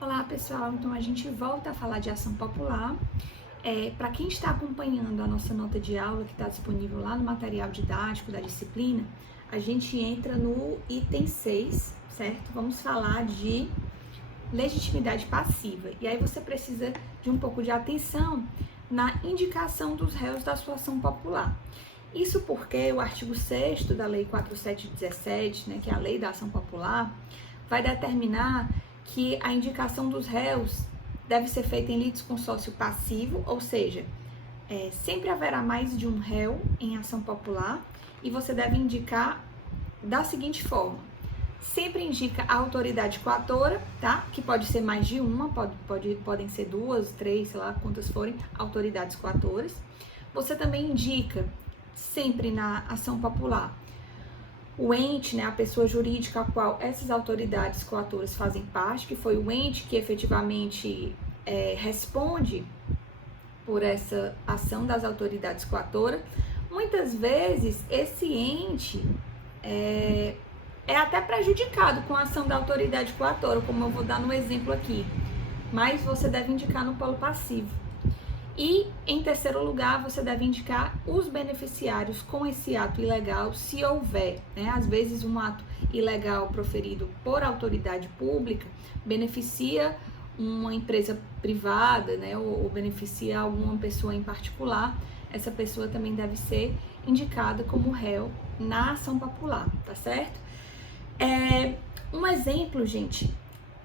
Olá pessoal, então a gente volta a falar de ação popular. Para quem está acompanhando a nossa nota de aula que está disponível lá no material didático da disciplina, a gente entra no item 6, certo? Vamos falar de legitimidade passiva. E aí você precisa de um pouco de atenção na indicação dos réus da sua ação popular. Isso porque o artigo 6º da Lei 4717, que é a Lei da Ação Popular, vai determinar que a indicação dos réus deve ser feita em litisconsórcio passivo, ou seja, sempre haverá mais de um réu em ação popular e você deve indicar da seguinte forma: sempre indica a autoridade coatora, tá? Que pode ser mais de uma, podem ser duas, três, sei lá quantas forem autoridades coatoras. Você também indica sempre na ação popular o ente, a pessoa jurídica a qual essas autoridades coatoras fazem parte, que foi o ente que efetivamente responde por essa ação das autoridades coatoras. Muitas vezes esse ente é até prejudicado com a ação da autoridade coatora, como eu vou dar no exemplo aqui, mas você deve indicar no polo passivo. E, em terceiro lugar, você deve indicar os beneficiários com esse ato ilegal, se houver, Às vezes, um ato ilegal proferido por autoridade pública beneficia uma empresa privada, ou beneficia alguma pessoa em particular. Essa pessoa também deve ser indicada como réu na ação popular, tá certo? Um exemplo, gente,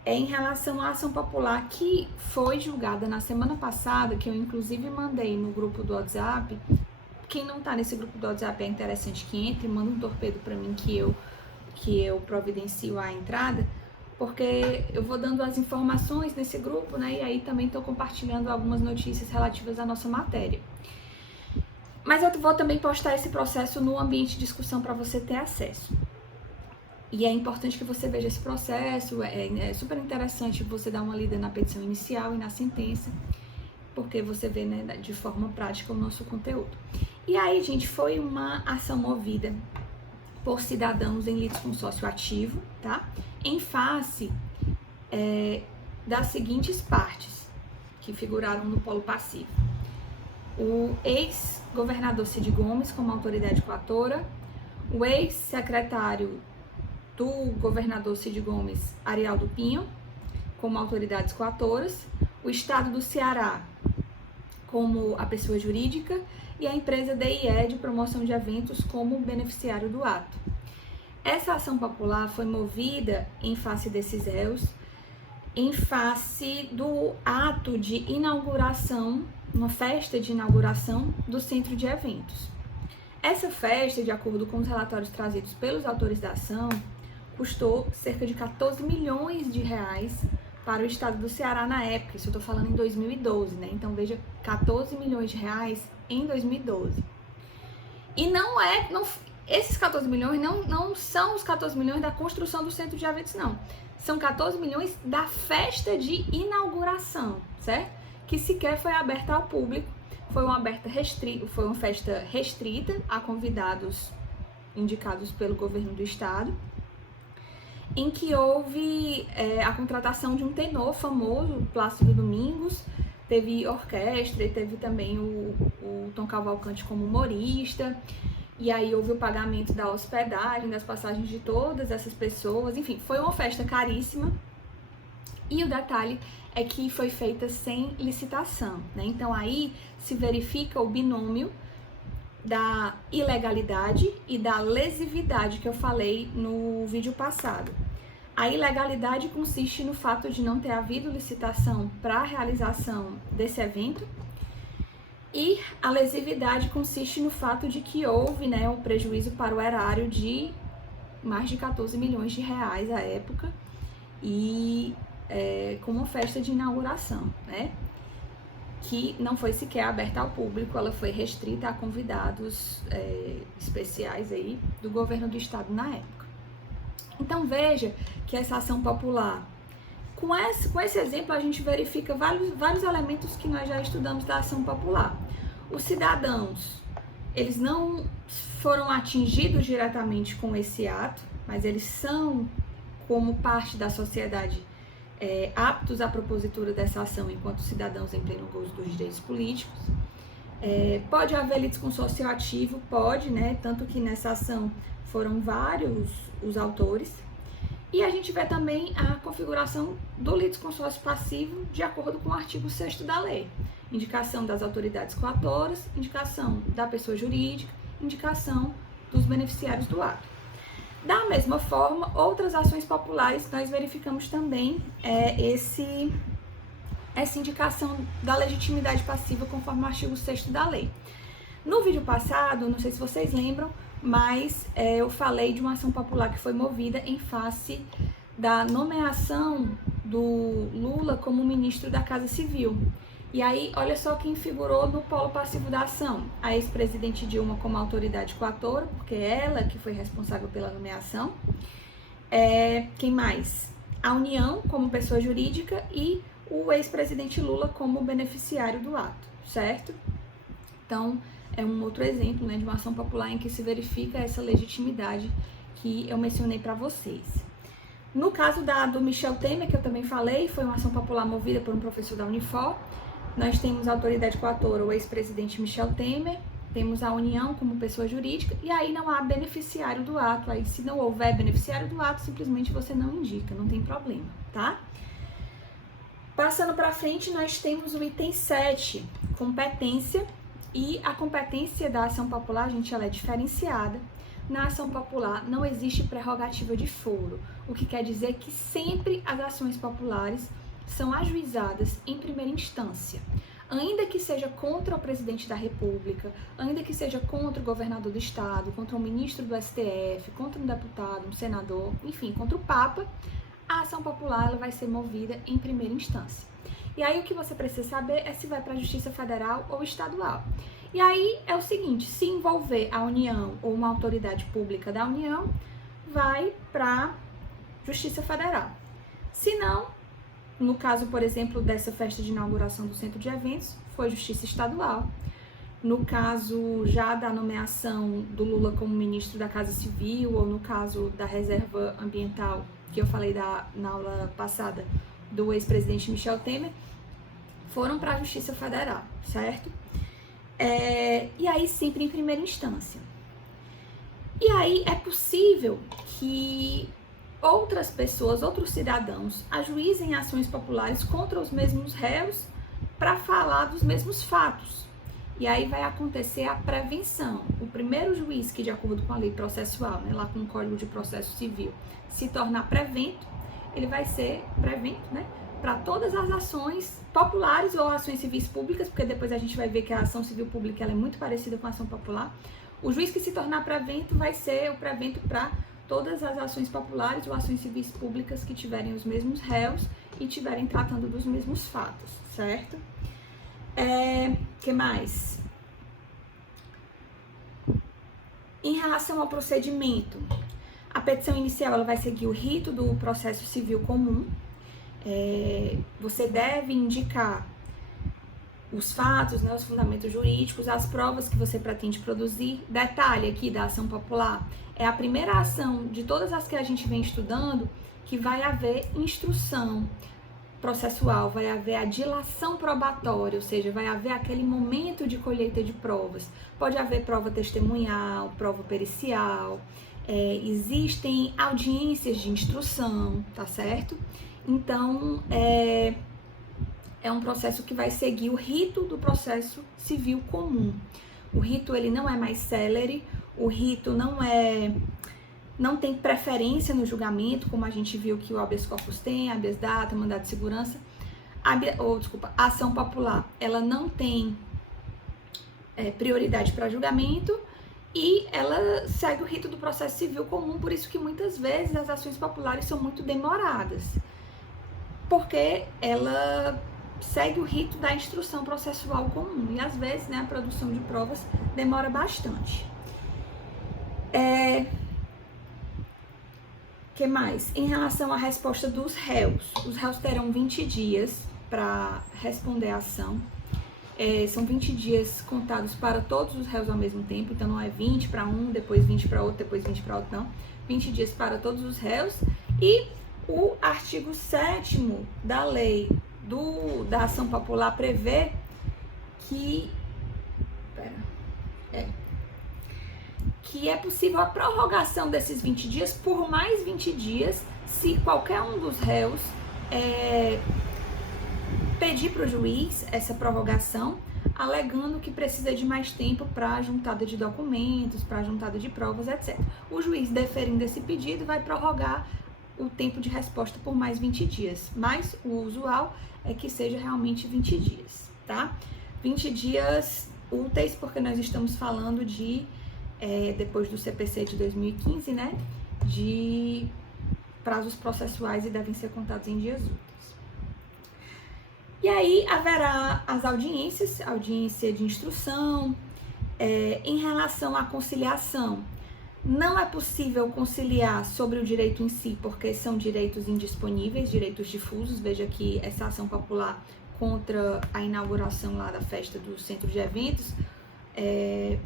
em relação à ação popular que foi julgada na semana passada, que eu inclusive mandei no grupo do WhatsApp. Quem não tá nesse grupo do WhatsApp é interessante que entre, manda um torpedo para mim que eu providencio a entrada, porque eu vou dando as informações nesse grupo, e aí também estou compartilhando algumas notícias relativas à nossa matéria. Mas eu vou também postar esse processo no ambiente de discussão para você ter acesso. E é importante que você veja esse processo, é super interessante você dar uma lida na petição inicial e na sentença, porque você vê de forma prática o nosso conteúdo. E aí, gente, foi uma ação movida por cidadãos em litisconsórcio ativo, tá? Em face das seguintes partes que figuraram no polo passivo. O ex-governador Cid Gomes como autoridade coatora, o ex-secretário do governador Cid Gomes, Arialdo Pinho, como autoridades coatoras, o Estado do Ceará como a pessoa jurídica e a empresa DIE de promoção de eventos como beneficiário do ato. Essa ação popular foi movida em face desses réus, em face do ato de inauguração, uma festa de inauguração do centro de eventos. Essa festa, de acordo com os relatórios trazidos pelos autores da ação, custou cerca de 14 milhões de reais para o estado do Ceará na época. Isso eu estou falando em 2012, Então veja, 14 milhões de reais em 2012. E esses 14 milhões não são os 14 milhões da construção do centro de eventos, não. São 14 milhões da festa de inauguração, certo? Que sequer foi aberta ao público. Foi uma festa restrita a convidados indicados pelo governo do estado, em que houve a contratação de um tenor famoso, Plácido Domingos, teve orquestra e teve também o Tom Cavalcante como humorista, e aí houve o pagamento da hospedagem, das passagens de todas essas pessoas, enfim, foi uma festa caríssima, e o detalhe é que foi feita sem licitação, Então aí se verifica o binômio da ilegalidade e da lesividade que eu falei no vídeo passado. A ilegalidade consiste no fato de não ter havido licitação para a realização desse evento, e a lesividade consiste no fato de que houve um prejuízo para o erário de mais de 14 milhões de reais à época, e com uma festa de inauguração, que não foi sequer aberta ao público, ela foi restrita a convidados especiais aí do governo do estado na época. Então veja que essa ação popular, com esse exemplo a gente verifica vários elementos que nós já estudamos da ação popular. Os cidadãos, eles não foram atingidos diretamente com esse ato, mas eles são como parte da sociedade aptos à propositura dessa ação enquanto cidadãos em pleno gozo dos direitos políticos. Pode haver litisconsórcio ativo, pode, né? Tanto que nessa ação foram vários os autores. E a gente vê também a configuração do litisconsórcio passivo de acordo com o artigo 6º da lei. Indicação das autoridades coatoras, indicação da pessoa jurídica, indicação dos beneficiários do ato. Da mesma forma, outras ações populares, nós verificamos também essa indicação da legitimidade passiva conforme o artigo 6º da lei. No vídeo passado, não sei se vocês lembram, mas eu falei de uma ação popular que foi movida em face da nomeação do Lula como ministro da Casa Civil. E aí, olha só quem figurou no polo passivo da ação. A ex-presidente Dilma como autoridade coatora, porque é ela que foi responsável pela nomeação. Quem mais? A União como pessoa jurídica e o ex-presidente Lula como beneficiário do ato, certo? Então, é um outro exemplo, né, de uma ação popular em que se verifica essa legitimidade que eu mencionei para vocês. No caso do Michel Temer, que eu também falei, foi uma ação popular movida por um professor da Unifor. Nós temos a autoridade coatora, o ex-presidente Michel Temer, temos a União como pessoa jurídica, e aí não há beneficiário do ato. Aí, se não houver beneficiário do ato, simplesmente você não indica, não tem problema, tá? Passando para frente, nós temos o item 7, competência. E a competência da ação popular, gente, ela é diferenciada. Na ação popular não existe prerrogativa de foro, o que quer dizer que sempre as ações populares são ajuizadas em primeira instância. Ainda que seja contra o presidente da República, ainda que seja contra o governador do estado, contra o ministro do STF, contra um deputado, um senador, enfim, contra o Papa, a ação popular ela vai ser movida em primeira instância. E aí o que você precisa saber é se vai para a Justiça Federal ou estadual. E aí é o seguinte, se envolver a União ou uma autoridade pública da União, vai para a Justiça Federal. Se não, no caso, por exemplo, dessa festa de inauguração do centro de eventos, foi Justiça Estadual. No caso já da nomeação do Lula como ministro da Casa Civil, ou no caso da reserva ambiental, que eu falei na aula passada, do ex-presidente Michel Temer, foram para a Justiça Federal, certo? E aí sempre em primeira instância. E aí é possível que outras pessoas, outros cidadãos, ajuizem ações populares contra os mesmos réus para falar dos mesmos fatos. E aí vai acontecer a prevenção. O primeiro juiz que, de acordo com a lei processual, né, lá com o Código de Processo Civil, se tornar prevento, ele vai ser prevento, né, para todas as ações populares ou ações civis públicas, porque depois a gente vai ver que a ação civil pública ela é muito parecida com a ação popular. O juiz que se tornar prevento vai ser o prevento para todas as ações populares ou ações civis públicas que tiverem os mesmos réus e tiverem tratando dos mesmos fatos, certo? Que mais? Em relação ao procedimento, a petição inicial ela vai seguir o rito do processo civil comum. Você deve indicar os fatos, né, os fundamentos jurídicos, as provas que você pretende produzir. Detalhe aqui da ação popular, é a primeira ação de todas as que a gente vem estudando que vai haver instrução processual, vai haver a dilação probatória, ou seja, vai haver aquele momento de colheita de provas. Pode haver prova testemunhal, prova pericial, existem audiências de instrução, tá certo? Então, é um processo que vai seguir o rito do processo civil comum. O rito ele não é mais célere, o rito não tem preferência no julgamento, como a gente viu que o habeas corpus tem, habeas data, mandado de segurança. A ação popular, ela não tem prioridade para julgamento e ela segue o rito do processo civil comum, por isso que muitas vezes as ações populares são muito demoradas, porque ela segue o rito da instrução processual comum e às vezes, né, a produção de provas demora bastante. Que mais? Em relação à resposta dos réus, os réus terão 20 dias para responder à ação. São 20 dias contados para todos os réus ao mesmo tempo, então não é 20 para um, depois 20 para outro, depois 20 para outro, não. 20 dias para todos os réus e O artigo 7º da lei da ação popular prevê que é possível a prorrogação desses 20 dias por mais 20 dias, se qualquer um dos réus pedir para o juiz essa prorrogação, alegando que precisa de mais tempo para a juntada de documentos, para a juntada de provas, etc. O juiz, deferindo esse pedido, vai prorrogar o tempo de resposta por mais 20 dias, mas o usual é que seja realmente 20 dias, tá? 20 dias úteis, porque nós estamos falando de, depois do CPC de 2015, né, de prazos processuais e devem ser contados em dias úteis. E aí haverá as audiências, audiência de instrução. Em relação à conciliação, não é possível conciliar sobre o direito em si, porque são direitos indisponíveis, direitos difusos. Veja que essa ação popular contra a inauguração lá da festa do centro de eventos é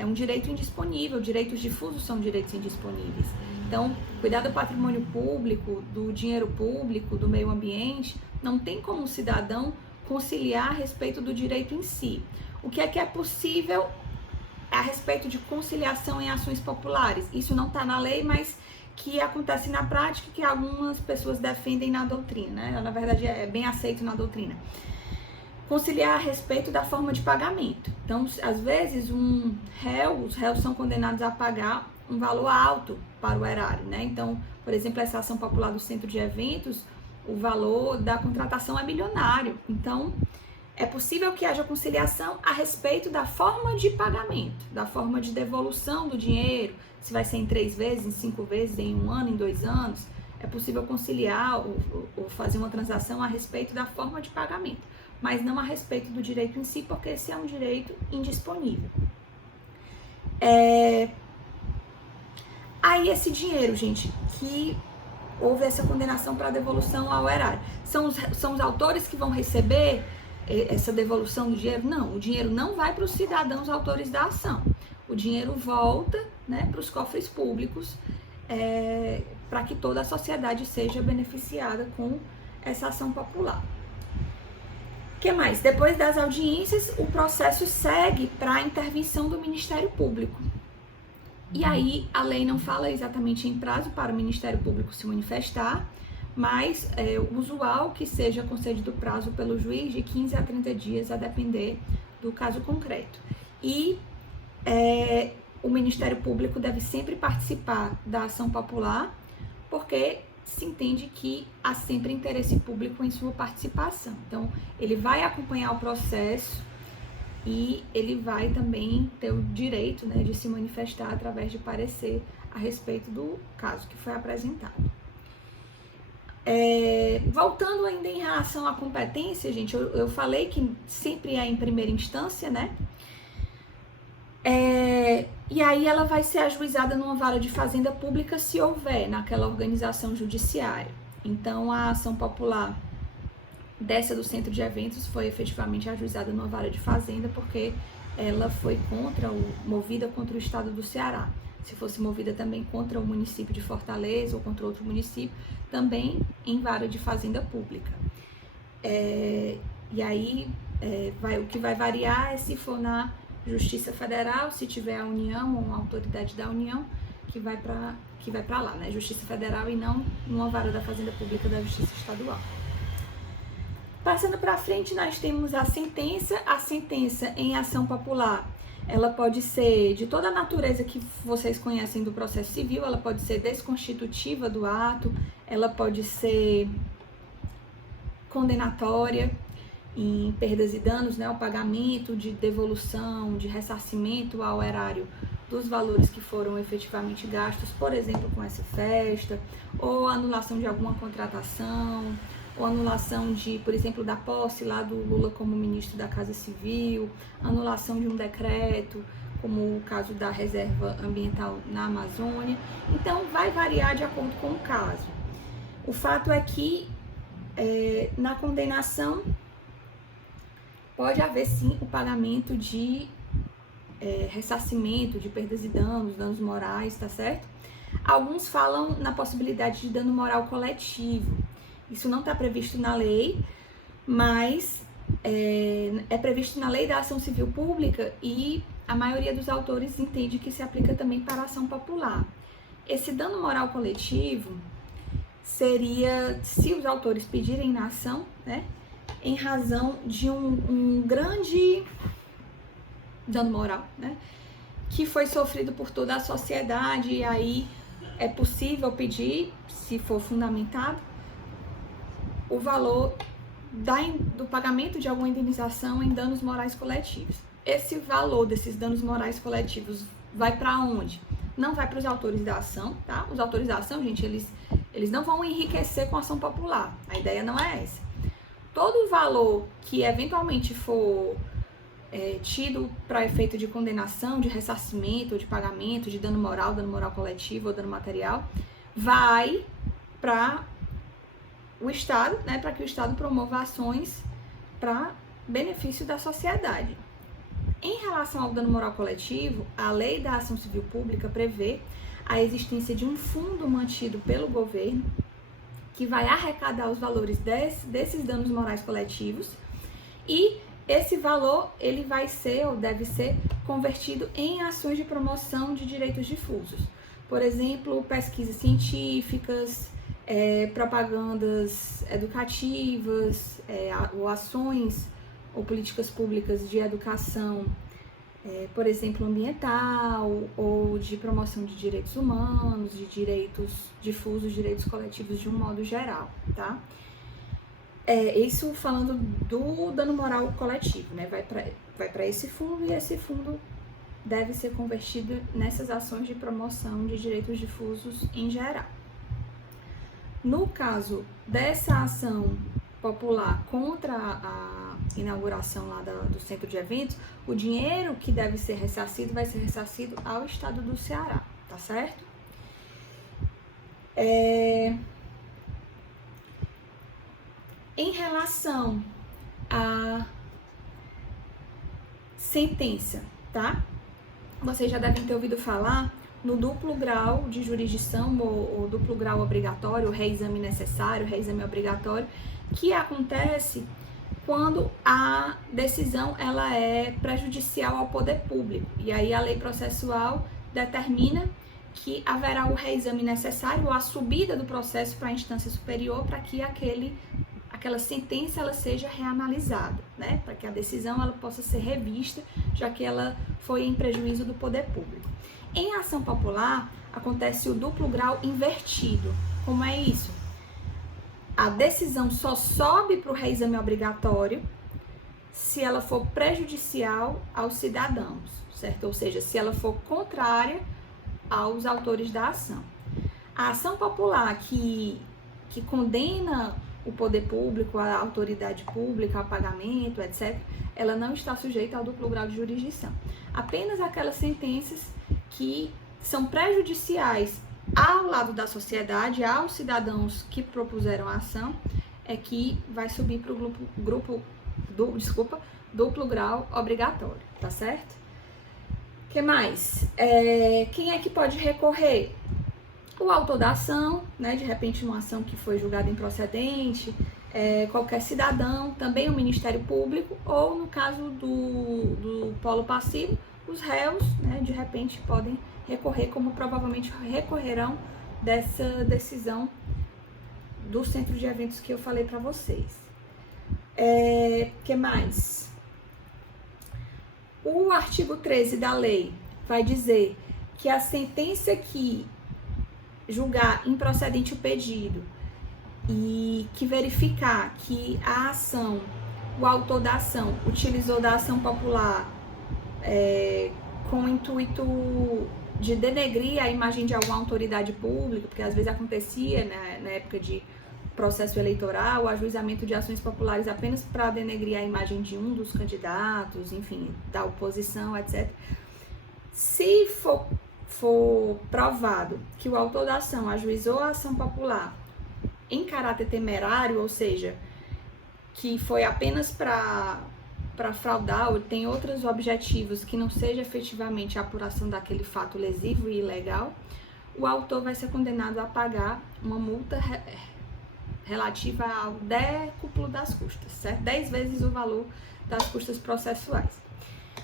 um direito indisponível, direitos difusos são direitos indisponíveis. Então, cuidar do patrimônio público, do dinheiro público, do meio ambiente, não tem como o cidadão conciliar a respeito do direito em si. O que é possível a respeito de conciliação em ações populares? Isso não está na lei, mas que acontece na prática, que algumas pessoas defendem na doutrina, né? Na verdade, é bem aceito na doutrina. Conciliar a respeito da forma de pagamento. Então, às vezes, os réus são condenados a pagar um valor alto para o erário, né? Então, por exemplo, essa ação popular do centro de eventos, o valor da contratação é milionário. Então, é possível que haja conciliação a respeito da forma de pagamento, da forma de devolução do dinheiro, se vai ser em 3 vezes, em 5 vezes, em 1 ano, em 2 anos. É possível conciliar ou fazer uma transação a respeito da forma de pagamento, mas não a respeito do direito em si, porque esse é um direito indisponível. Aí esse dinheiro, gente, que houve essa condenação para devolução ao erário, são os autores que vão receber essa devolução do dinheiro? Não, o dinheiro não vai para os cidadãos autores da ação. O dinheiro volta, né, para os cofres públicos, para que toda a sociedade seja beneficiada com essa ação popular. O que mais? Depois das audiências, o processo segue para a intervenção do Ministério Público. E aí, a lei não fala exatamente em prazo para o Ministério Público se manifestar, mas é usual que seja concedido prazo pelo juiz de 15 a 30 dias, a depender do caso concreto. E o Ministério Público deve sempre participar da ação popular, porque se entende que há sempre interesse público em sua participação. Então, ele vai acompanhar o processo e ele vai também ter o direito, né, de se manifestar através de parecer a respeito do caso que foi apresentado. Voltando ainda em relação à competência, gente, eu falei que sempre é em primeira instância, né? E aí ela vai ser ajuizada numa vara de fazenda pública se houver naquela organização judiciária. Então, a ação popular dessa do centro de eventos foi efetivamente ajuizada numa vara de fazenda, porque ela foi movida contra o estado do Ceará. Se fosse movida também contra o município de Fortaleza ou contra outro município, também em vara de fazenda pública. E aí o que vai variar é se for na Justiça Federal, se tiver a União ou uma autoridade da União, que vai para lá, né? Justiça Federal, e não numa vara da Fazenda Pública da Justiça Estadual. Passando para frente, nós temos a sentença. A sentença em ação popular, ela pode ser de toda a natureza que vocês conhecem do processo civil, ela pode ser desconstitutiva do ato, ela pode ser condenatória em perdas e danos, né, o pagamento de devolução, de ressarcimento ao erário dos valores que foram efetivamente gastos, por exemplo, com essa festa, ou anulação de alguma contratação, ou anulação de, por exemplo, da posse lá do Lula como ministro da Casa Civil, anulação de um decreto, como o caso da reserva ambiental na Amazônia. Então, vai variar de acordo com o caso. O fato é que, na condenação, pode haver sim o pagamento de ressarcimento, de perdas e danos morais, tá certo? Alguns falam na possibilidade de dano moral coletivo. Isso não está previsto na lei, mas é previsto na Lei da Ação Civil Pública e a maioria dos autores entende que se aplica também para a ação popular. Esse dano moral coletivo seria, se os autores pedirem na ação, né, em razão de um grande dano moral, né, que foi sofrido por toda a sociedade, e aí é possível pedir, se for fundamentado, o valor do pagamento de alguma indenização em danos morais coletivos. Esse valor desses danos morais coletivos vai para onde? Não vai para os autores da ação, tá? Os autores da ação, gente, eles não vão enriquecer com a ação popular. A ideia não é essa. Todo o valor que eventualmente for tido para efeito de condenação, de ressarcimento, de pagamento, de dano moral coletivo ou dano material, vai para o Estado, né, para que o Estado promova ações para benefício da sociedade. Em relação ao dano moral coletivo, a Lei da Ação Civil Pública prevê a existência de um fundo mantido pelo governo que vai arrecadar os valores desses danos morais coletivos, e esse valor ele vai ser ou deve ser convertido em ações de promoção de direitos difusos. Por exemplo, pesquisas científicas, propagandas educativas, ou ações ou políticas públicas de educação, por exemplo, ambiental, ou de promoção de direitos humanos, de direitos difusos, direitos coletivos de um modo geral, tá? Isso falando do dano moral coletivo, né? Vai para esse fundo, e esse fundo deve ser convertido nessas ações de promoção de direitos difusos em geral. No caso dessa ação popular contra a inauguração lá do centro de eventos, o dinheiro que deve ser ressarcido vai ser ressarcido ao estado do Ceará, tá certo? Em relação à sentença, tá? Vocês já devem ter ouvido falar no duplo grau de jurisdição, ou duplo grau obrigatório, o reexame necessário, o reexame obrigatório, que acontece quando a decisão ela é prejudicial ao poder público. E aí a lei processual determina que haverá o reexame necessário, ou a subida do processo para a instância superior, para que aquela sentença ela seja reanalisada, né? Para que a decisão ela possa ser revista, já que ela foi em prejuízo do poder público. Em ação popular, acontece o duplo grau invertido. Como é isso? A decisão só sobe para o reexame obrigatório se ela for prejudicial aos cidadãos, certo? Ou seja, se ela for contrária aos autores da ação. A ação popular que condena o poder público, a autoridade pública, ao pagamento, etc., ela não está sujeita ao duplo grau de jurisdição. Apenas aquelas sentenças que são prejudiciais ao lado da sociedade, aos cidadãos que propuseram a ação, é que vai subir para o duplo grau obrigatório, tá certo? O que mais? Quem é que pode recorrer? O autor da ação, né, de repente uma ação que foi julgada improcedente, qualquer cidadão, também o Ministério Público, ou no caso do polo passivo, os réus, né, de repente podem recorrer, como provavelmente recorrerão dessa decisão do centro de eventos que eu falei para vocês. Que mais? O artigo 13 da lei vai dizer que a sentença que julgar improcedente o pedido e que verificar que a ação, o autor da ação, utilizou da ação popular com o intuito de denegrir a imagem de alguma autoridade pública, porque às vezes acontecia, né, na época de processo eleitoral, o ajuizamento de ações populares apenas para denegrir a imagem de um dos candidatos, enfim, da oposição, etc. Se for provado que o autor da ação ajuizou a ação popular em caráter temerário, ou seja, que foi apenas para fraudar ou tem outros objetivos que não seja efetivamente a apuração daquele fato lesivo e ilegal, o autor vai ser condenado a pagar uma multa relativa ao décuplo das custas, certo? 10 vezes o valor das custas processuais.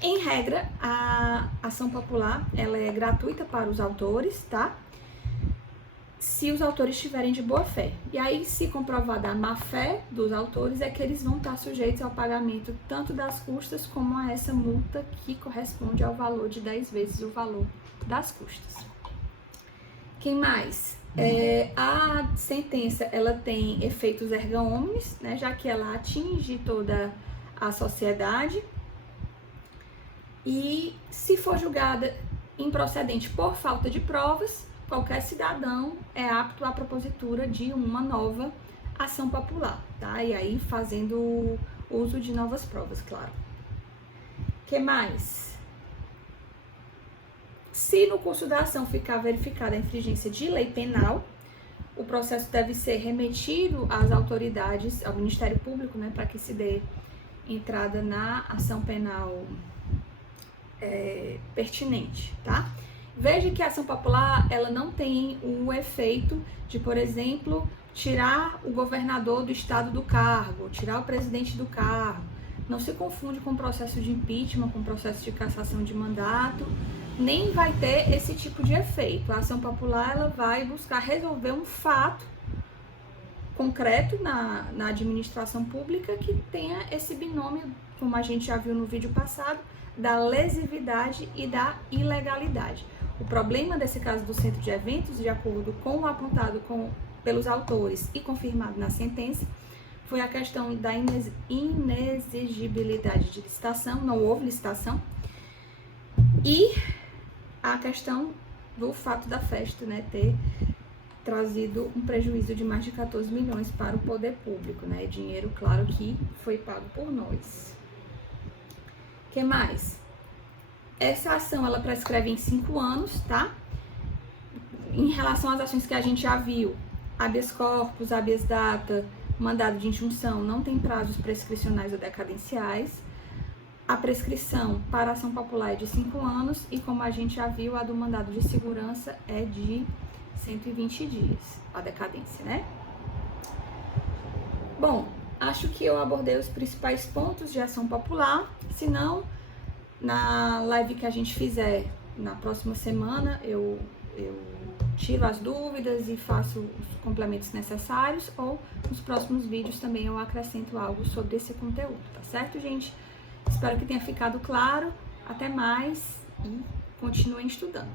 Em regra, a ação popular ela é gratuita para os autores, tá? Se os autores estiverem de boa fé. E aí, se comprovada a má fé dos autores, é que eles vão estar sujeitos ao pagamento tanto das custas como a essa multa que corresponde ao valor de 10 vezes o valor das custas. Quem mais? A sentença ela tem efeitos erga omnes, né, já que ela atinge toda a sociedade. E se for julgada improcedente por falta de provas, qualquer cidadão é apto à propositura de uma nova ação popular, tá? E aí fazendo uso de novas provas, claro. Que mais? Se no curso da ação ficar verificada a infringência de lei penal, o processo deve ser remetido às autoridades, ao Ministério Público, né, para que se dê entrada na ação penal pertinente, tá? Veja que a ação popular, ela não tem o efeito de, por exemplo, tirar o governador do estado do cargo, tirar o presidente do cargo. Não se confunde com o processo de impeachment, com o processo de cassação de mandato, nem vai ter esse tipo de efeito. A ação popular, ela vai buscar resolver um fato concreto na administração pública que tenha esse binômio, como a gente já viu no vídeo passado, da lesividade e da ilegalidade. O problema desse caso do centro de eventos, de acordo com o apontado pelos autores e confirmado na sentença, foi a questão da inexigibilidade de licitação, não houve licitação, e a questão do fato da festa, né, ter trazido um prejuízo de mais de 14 milhões para o poder público, né, dinheiro, claro, que foi pago por nós. O que mais? Essa ação, ela prescreve em 5 anos, tá? Em relação às ações que a gente já viu, habeas corpus, habeas data, mandado de injunção, não tem prazos prescricionais ou decadenciais. A prescrição para a ação popular é de 5 anos e, como a gente já viu, a do mandado de segurança é de 120 dias, a decadência, né? Bom, acho que eu abordei os principais pontos de ação popular. Se não, na live que a gente fizer na próxima semana, eu tiro as dúvidas e faço os complementos necessários, ou nos próximos vídeos também eu acrescento algo sobre esse conteúdo, tá certo, gente? Espero que tenha ficado claro. Até mais e continuem estudando.